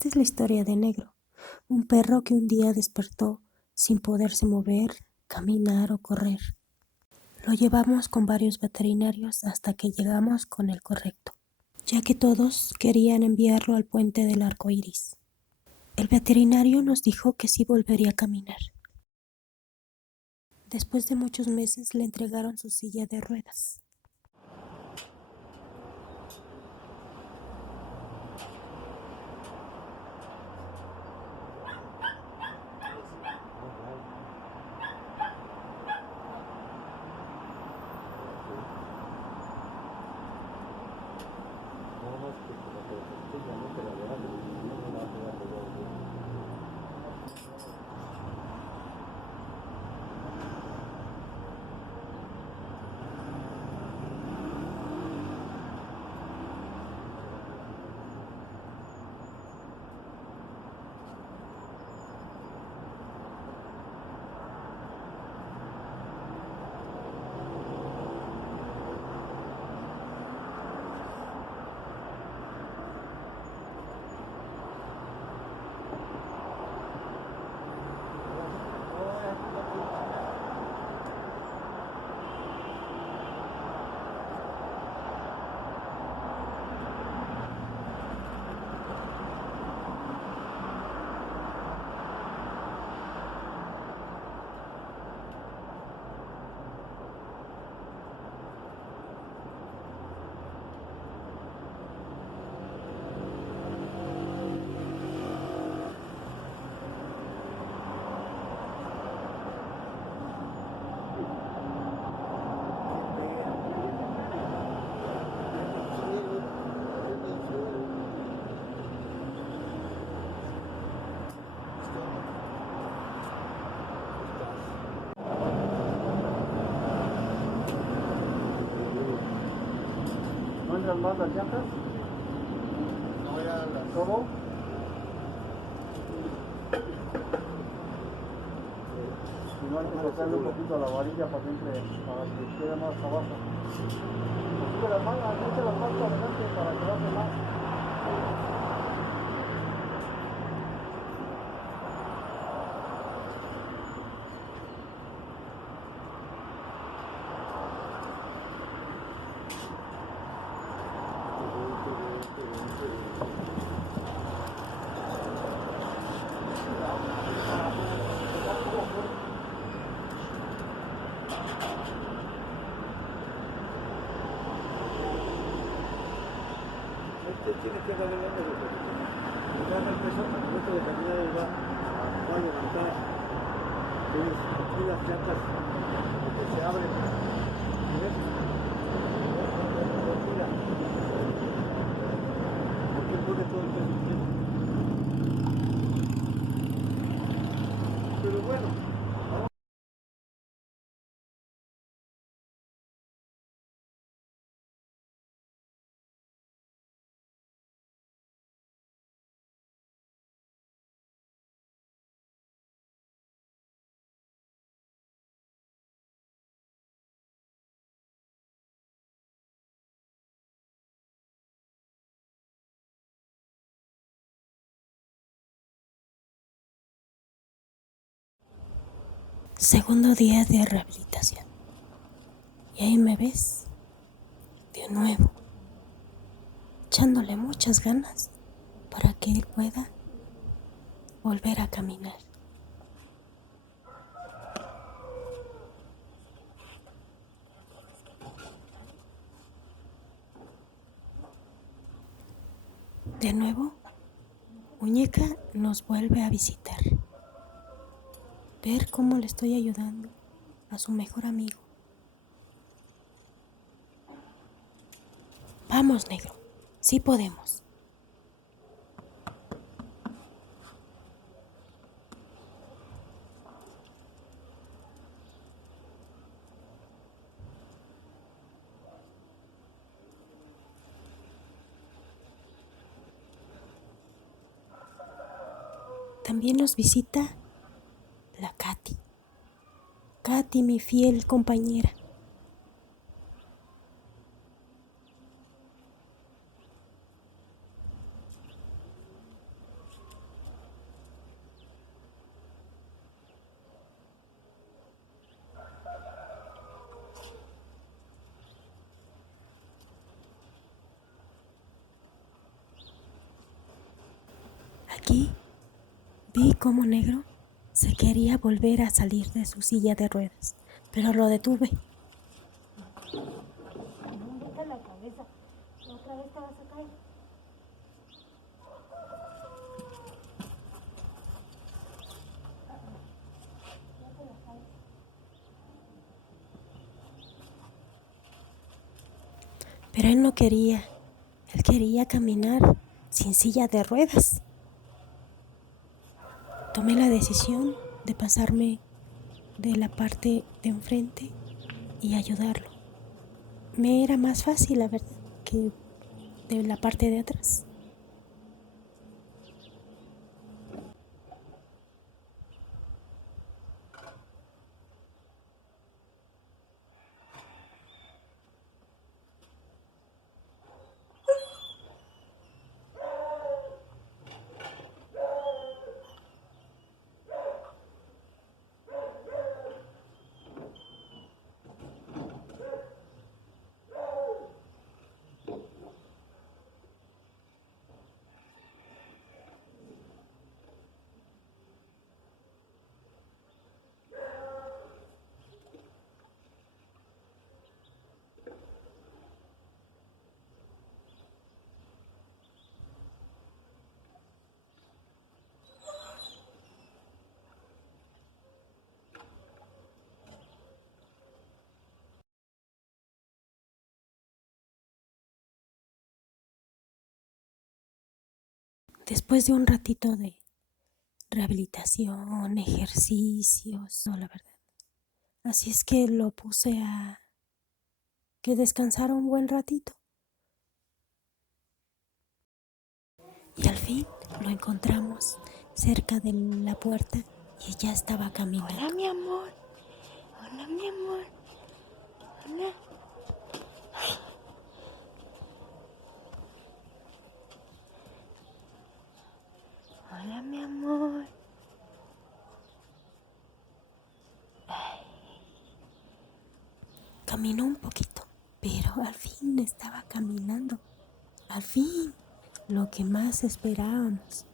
Esta es la historia de Negro, un perro que un día despertó sin poderse mover, caminar o correr. Lo llevamos con varios veterinarios hasta que llegamos con el correcto, ya que todos querían enviarlo al puente del arco iris. El veterinario nos dijo que sí volvería a caminar. Después de muchos meses le entregaron su silla de ruedas. ¿No entran más las llantas? No era todo. Y no hay que tocarle un poquito a la varilla para que quede más abajo. Sube las manos, mete las manos adelante para que baje más. Tiene que darle ganas de bajar el peso, al momento de caminar él va a levantar. Tienes aquí las llantas que se abren. ¿Ves? Mira. Aquí pone todo el peso. Pero bueno. Segundo día de rehabilitación. Y ahí me ves, de nuevo, echándole muchas ganas para que él pueda volver a caminar. De nuevo, Muñeca nos vuelve a visitar. Ver cómo le estoy ayudando a su mejor amigo. Vamos, Negro, sí podemos. También nos visita la Katy. Katy, mi fiel compañera. aquí vi cómo Negro se quería volver a salir de su silla de ruedas, pero lo detuve. No metas la cabeza, otra vez te vas a caer. Pero él no quería, él quería caminar sin silla de ruedas. Tomé la decisión de pasarme de la parte de enfrente y ayudarlo. Me era más fácil, la verdad, que de la parte de atrás. Después de un ratito de rehabilitación, ejercicios, no, la verdad. Así es que lo puse a que descansara un buen ratito. Y al fin lo encontramos cerca de la puerta y ya estaba caminando. Hola, mi amor. Hola, mi amor. Hola. Hola, mi amor. Caminó un poquito, pero al fin estaba caminando. Al fin, lo que más esperábamos.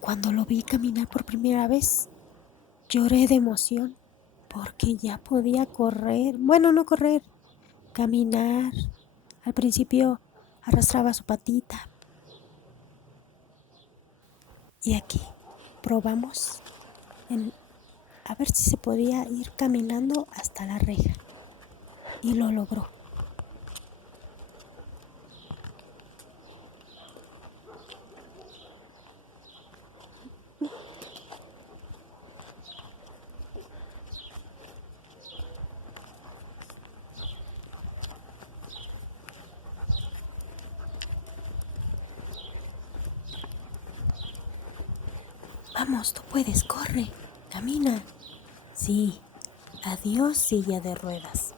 Cuando lo vi caminar por primera vez, lloré de emoción porque ya podía correr. Bueno, no correr, caminar. Al principio arrastraba su patita. Y aquí probamos a ver si se podía ir caminando hasta la reja. Y lo logró. Vamos, tú puedes, corre, camina. Sí, adiós silla de ruedas.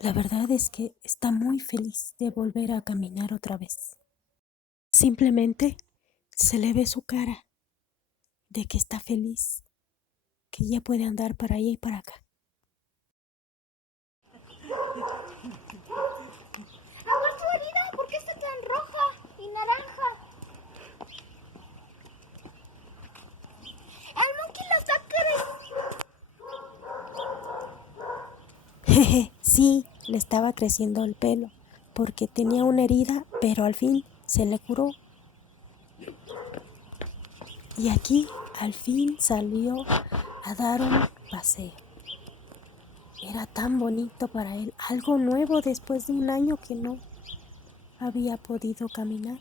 La verdad es que está muy feliz de volver a caminar otra vez. Simplemente se le ve su cara de que está feliz, que ya puede andar para allá y para acá. Agua tu herida, ¿por qué está tan roja y naranja? El monkey lo está Jeje, sí, le estaba creciendo el pelo, porque tenía una herida, pero al fin se le curó. Y aquí, al fin salió a dar un paseo. Era tan bonito para él, algo nuevo después de un año que no había podido caminar.